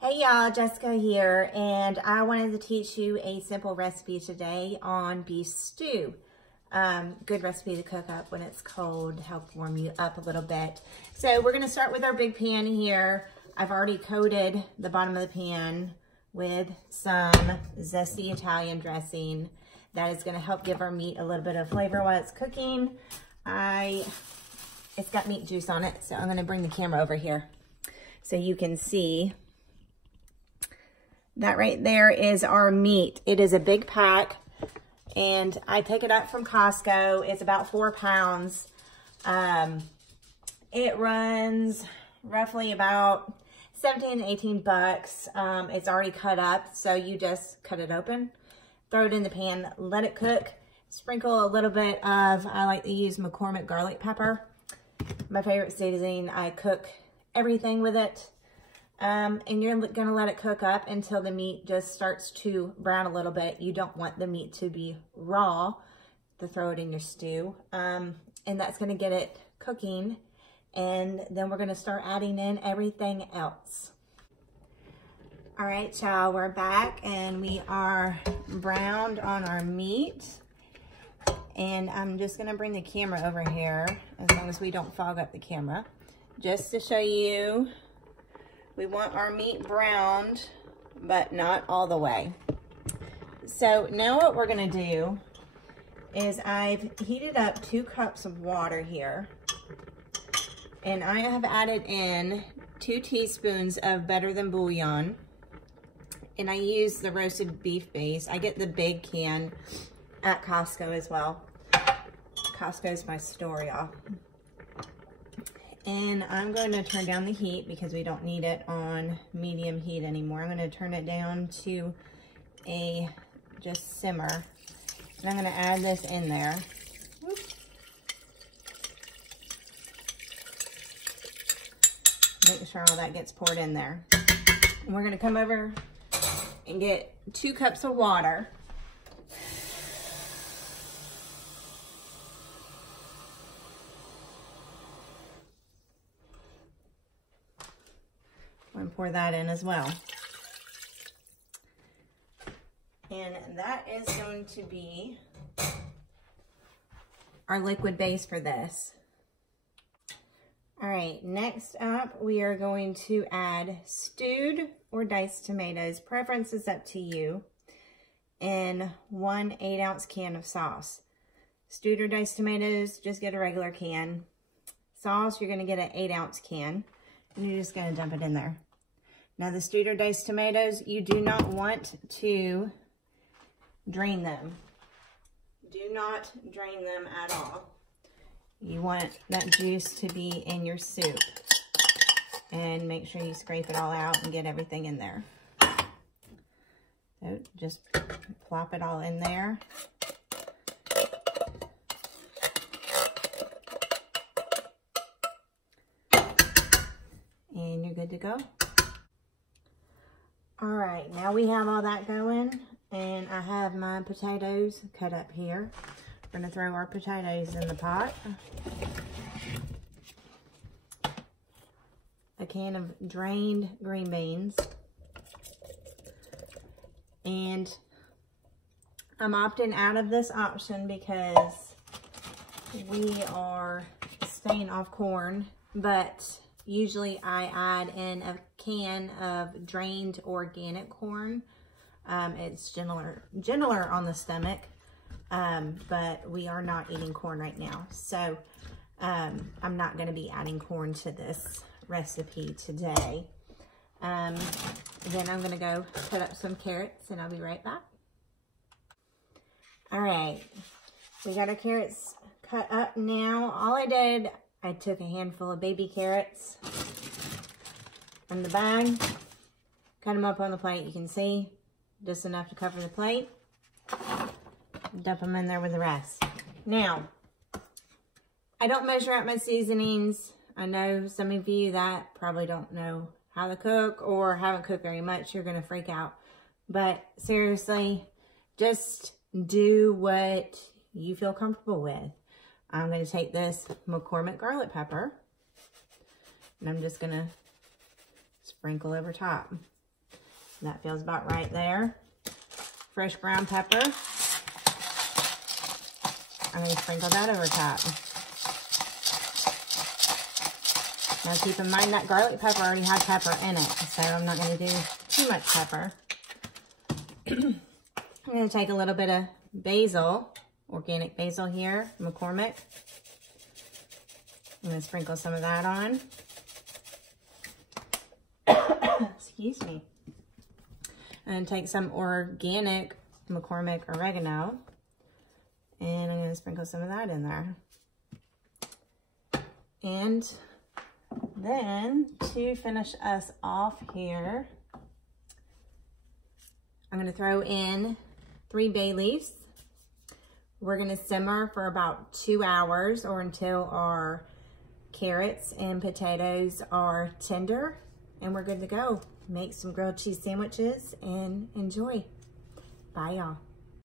Hey y'all, Jessica here, and I wanted to teach you a simple recipe today on beef stew. Good recipe to cook up when it's cold, to help warm you up a little bit. So we're gonna start with our big pan here. I've already coated the bottom of the pan with some zesty Italian dressing. That is gonna help give our meat a little bit of flavor while it's cooking. It's got meat juice on it, so I'm gonna bring the camera over here so you can see. That right there is our meat. It is a big pack, and I pick it up from Costco. It's about 4 pounds. It runs roughly about 17 to 18 bucks. It's already cut up, so you just cut it open, throw it in the pan, let it cook, sprinkle a little bit of, I like to use McCormick garlic pepper. My favorite seasoning. I cook everything with it. And you're gonna let it cook up until the meat just starts to brown a little bit. You don't want the meat to be raw to throw it in your stew. And that's gonna get it cooking. And then we're gonna start adding in everything else. All right, y'all, we're back and we are browned on our meat. And I'm just gonna bring the camera over here, as long as we don't fog up the camera, just to show you. We want our meat browned, but not all the way. So now what we're gonna do is I've heated up 2 cups of water here, and I have added in 2 teaspoons of Better Than Bouillon, and I use the roasted beef base. I get the big can at Costco as well. Costco's my store, y'all. And I'm going to turn down the heat because we don't need it on medium heat anymore. I'm going to turn it down to a just simmer. And I'm going to add this in there. Oops. Make sure all that gets poured in there. And we're going to come over and get 2 cups of water. And pour that in as well. And that is going to be our liquid base for this. All right, next up, we are going to add stewed or diced tomatoes. Preference is up to you. And 1 8-ounce can of sauce. Stewed or diced tomatoes, just get a regular can. Sauce, you're gonna get an 8-ounce can. And you're just gonna dump it in there. Now the stewed or diced tomatoes, you do not want to drain them. Do not drain them at all. You want that juice to be in your soup. And make sure you scrape it all out and get everything in there. So just plop it all in there. And you're good to go. All right, now we have all that going, and I have my potatoes cut up here. We're gonna throw our potatoes in the pot. A can of drained green beans. And I'm opting out of this option because we are staying off corn, but usually I add in a can of drained organic corn. It's gentler on the stomach, but we are not eating corn right now. So I'm not gonna be adding corn to this recipe today. Then I'm gonna go cut up some carrots and I'll be right back. All right, we got our carrots cut up now. All I did, I took a handful of baby carrots from the bag, cut them up on the plate. You can see just enough to cover the plate. Dump them in there with the rest. Now, I don't measure out my seasonings. I know some of you that probably don't know how to cook or haven't cooked very much. You're gonna freak out. But seriously, just do what you feel comfortable with. I'm going to take this McCormick garlic pepper and I'm just going to sprinkle over top. That feels about right there. Fresh ground pepper. I'm going to sprinkle that over top. Now keep in mind that garlic pepper already had pepper in it, so I'm not going to do too much pepper. I'm going to take a little bit of basil, organic basil here, McCormick. I'm going to sprinkle some of that on. Excuse me. And take some organic McCormick oregano. And I'm going to sprinkle some of that in there. And then to finish us off here, I'm going to throw in 3 bay leaves. We're going to simmer for about 2 hours or until our carrots and potatoes are tender, and we're good to go. Make some grilled cheese sandwiches and enjoy. Bye, y'all.